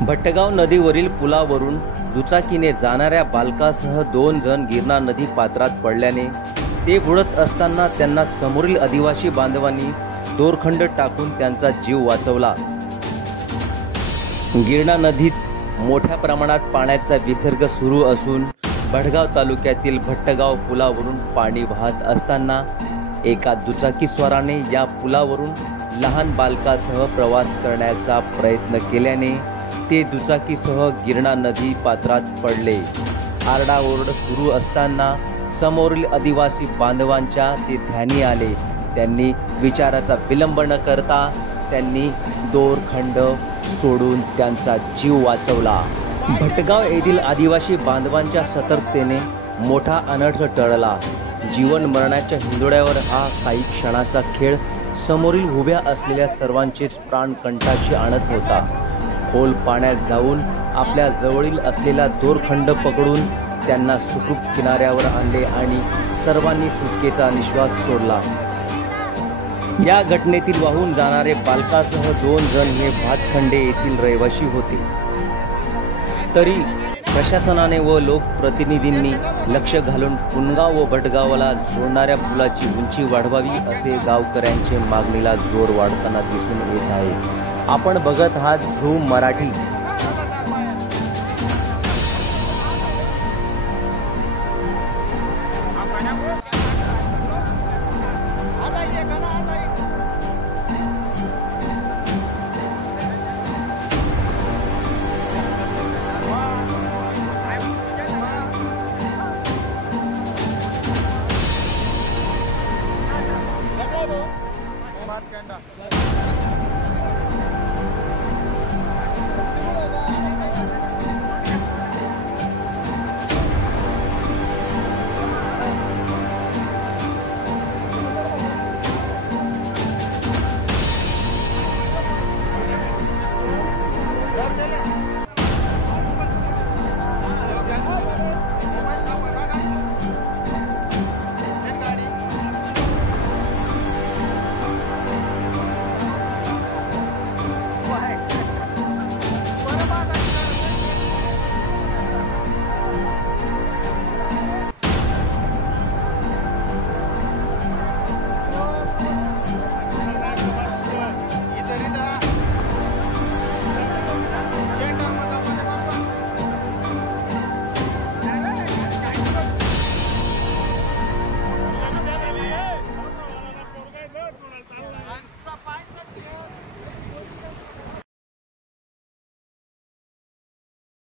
भट्टगाव नदीवरील पुलावरून दुचाकीने जाणाऱ्या बालकासह 2 जण गिरणा नदी पात्रात पडल्याने ते बुडत असताना त्यांना समोरील आदिवासी बांधवांनी दोरखंड टाकून त्यांचा जीव वाचवला। गिरणा नदीत मोठ्या प्रमाणात पाण्याचा विसर्ग सुरू असून भटगाव तालुक्यातील भट्टगाव पुलावरून पाणी वाहत असताना एका दुचाकीस्वाराने या पुलावरून लहान बालकासह प्रवास करण्याचा प्रयत्न केल्याने ते दुचाकीसह गिरणा नदी पात्रात पडले। आरडाओरड सुरू असताना समोरील आदिवासी बांधवांच्या ते ध्यानी आले। त्यांनी विचाराचा विलंब न करता त्यांनी दोरखंड सोडून त्यांचा जीव वाचवला। भटगाव येथील आदिवासी बांधवांच्या सतर्कतेने मोठा अनर्थ टळला। जीवन मरणाच्या हिंदोड्यावर हा काही क्षणाचा खेळ समोरील उभ्या असलेल्या सर्वांचेच प्राण कंठाशी आणत होता। खोल पाण्यात जाऊन आपल्या जवळील असलेला दोरखंड पकडून त्यांना सुखरूप किनाऱ्यावर आणले आणि सर्वांनी सुटकेचा निश्वास सोडला। या घटनेतील वाहून जाणारे बालकासह 2 जण हे भातखंडे येथील रहिवासी होते। तरी प्रशासनाने व लोकप्रतिनिधींनी लक्ष घालून पुनगाव व भटगावाला जोडणाऱ्या पुलाची उंची वाढवावी असे गावकऱ्यांचे मागणीला जोर वाढताना दिसून येत आहे। आपण बघत आहात झूम मराठी।